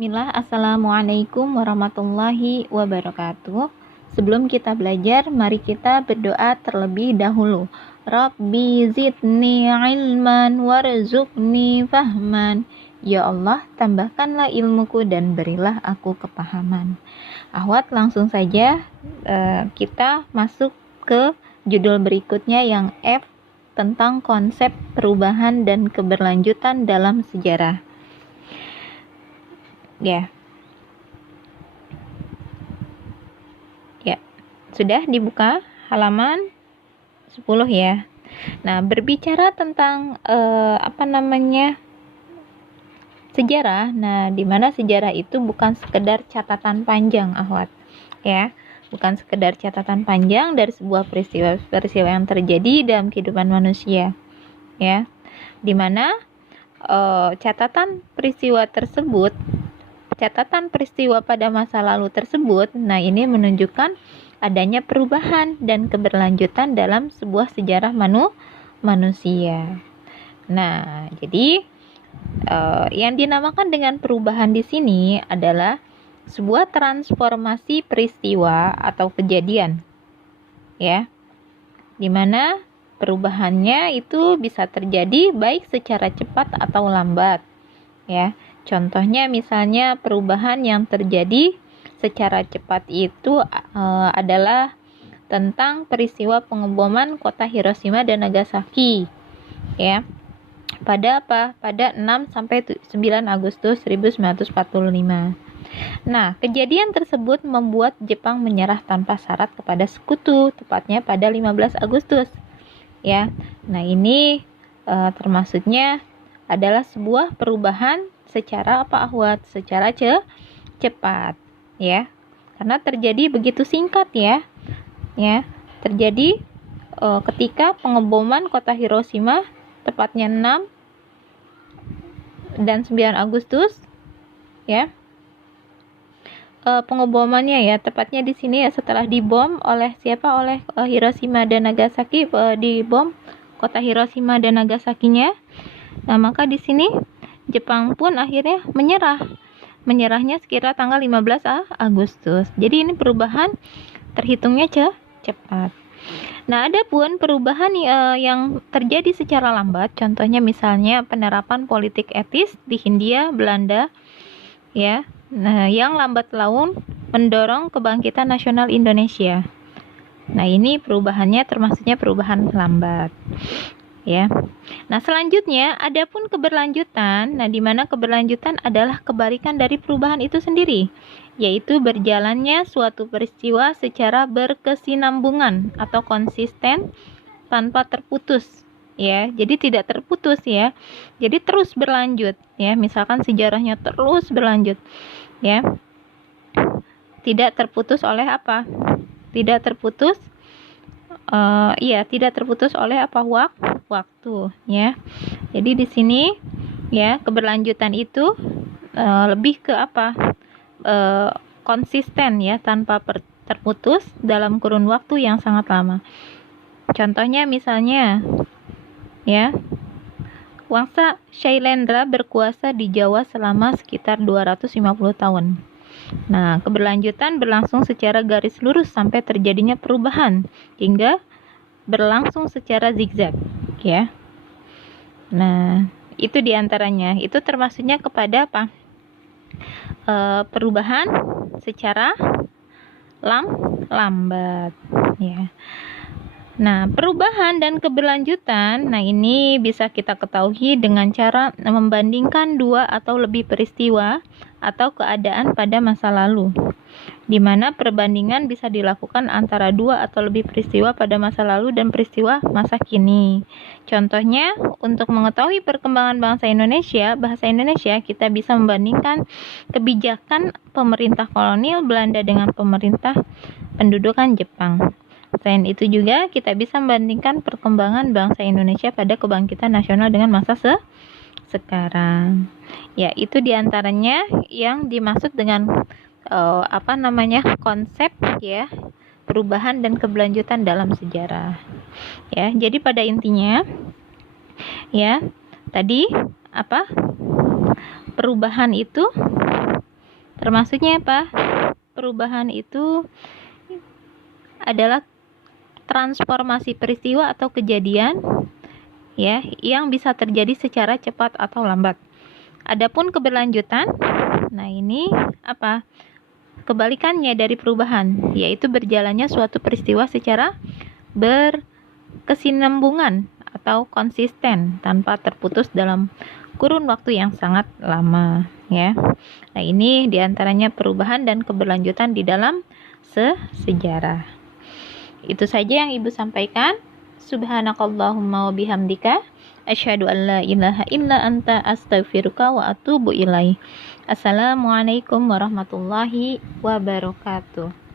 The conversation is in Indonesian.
Bismillah, Assalamualaikum warahmatullahi wabarakatuh. Sebelum kita belajar, mari kita berdoa terlebih dahulu. Rabbi zidni ilman warzuqni fahman. Ya Allah, tambahkanlah ilmuku dan berilah aku kepahaman. Ahwat, langsung saja kita masuk ke judul berikutnya yang F, tentang konsep perubahan dan keberlanjutan dalam sejarah. Ya, sudah dibuka halaman 10 ya. Nah, berbicara tentang sejarah. Nah, di mana sejarah itu bukan sekedar catatan panjang, ahwat. Ya, bukan sekedar catatan panjang dari sebuah peristiwa yang terjadi dalam kehidupan manusia. Ya, di mana catatan peristiwa pada masa lalu tersebut, nah ini menunjukkan adanya perubahan dan keberlanjutan dalam sebuah sejarah manusia. Nah, jadi yang dinamakan dengan perubahan di sini adalah sebuah transformasi peristiwa atau kejadian, ya, dimana perubahannya itu bisa terjadi baik secara cepat atau lambat, ya. Contohnya misalnya perubahan yang terjadi secara cepat itu adalah tentang peristiwa pengeboman kota Hiroshima dan Nagasaki, ya. Pada 6 sampai 9 Agustus 1945. Nah, kejadian tersebut membuat Jepang menyerah tanpa syarat kepada sekutu, tepatnya pada 15 Agustus. Ya. Nah, ini termasuknya adalah sebuah perubahan secara ahwat? Secara cepat, ya. Karena terjadi begitu singkat, ya. Ya, terjadi ketika pengeboman kota Hiroshima tepatnya 6 dan 9 Agustus, ya. Pengebomannya, ya, tepatnya di sini, ya, setelah dibom oleh Hiroshima dan Nagasaki, dibom kota Hiroshima dan Nagasakinya. Nah, maka di sini Jepang pun akhirnya menyerahnya sekira tanggal 15 Agustus. Jadi ini perubahan terhitungnya cepat. Nah, ada pun perubahan yang terjadi secara lambat, contohnya misalnya penerapan politik etis di Hindia Belanda, ya. Nah, yang lambat laun mendorong kebangkitan nasional Indonesia. Nah, ini perubahannya termasuknya perubahan lambat, ya. Nah, selanjutnya ada pun keberlanjutan. Nah, di mana keberlanjutan adalah kebalikan dari perubahan itu sendiri, yaitu berjalannya suatu peristiwa secara berkesinambungan atau konsisten tanpa terputus, ya. Jadi tidak terputus, ya. Jadi terus berlanjut, ya. Misalkan sejarahnya terus berlanjut, ya. Tidak terputus oleh apa? Tidak terputus oleh waktu, ya. Jadi di sini, ya, keberlanjutan itu lebih ke konsisten, ya, tanpa terputus dalam kurun waktu yang sangat lama. Contohnya misalnya, ya, Wangsa Shailendra berkuasa di Jawa selama sekitar 250 tahun. Nah, keberlanjutan berlangsung secara garis lurus sampai terjadinya perubahan hingga berlangsung secara zigzag, ya. Nah, itu diantaranya. Itu termasuknya kepada perubahan secara lambat, ya. Nah, perubahan dan keberlanjutan, nah ini bisa kita ketahui dengan cara membandingkan dua atau lebih peristiwa atau keadaan pada masa lalu, di mana perbandingan bisa dilakukan antara dua atau lebih peristiwa pada masa lalu dan peristiwa masa kini. Contohnya, untuk mengetahui perkembangan bahasa Indonesia, kita bisa membandingkan kebijakan pemerintah kolonial Belanda dengan pemerintah pendudukan Jepang. Selain itu juga kita bisa membandingkan perkembangan bangsa Indonesia pada kebangkitan nasional dengan masa sekarang. Ya, itu diantaranya yang dimaksud dengan konsep, ya, perubahan dan keberlanjutan dalam sejarah. Ya, jadi pada intinya, ya, tadi perubahan itu Termasuknya apa? Perubahan itu adalah transformasi peristiwa atau kejadian ya yang bisa terjadi secara cepat atau lambat. Adapun keberlanjutan, nah ini apa? Kebalikannya dari perubahan, yaitu berjalannya suatu peristiwa secara berkesinambungan atau konsisten tanpa terputus dalam kurun waktu yang sangat lama ya. Nah, ini diantaranya perubahan dan keberlanjutan di dalam sejarah. Itu saja yang Ibu sampaikan. Subhanakallahumma wa bihamdika asyhadu an la ilaha illa anta astaghfiruka wa atubu ilaik. Assalamualaikum warahmatullahi wabarakatuh.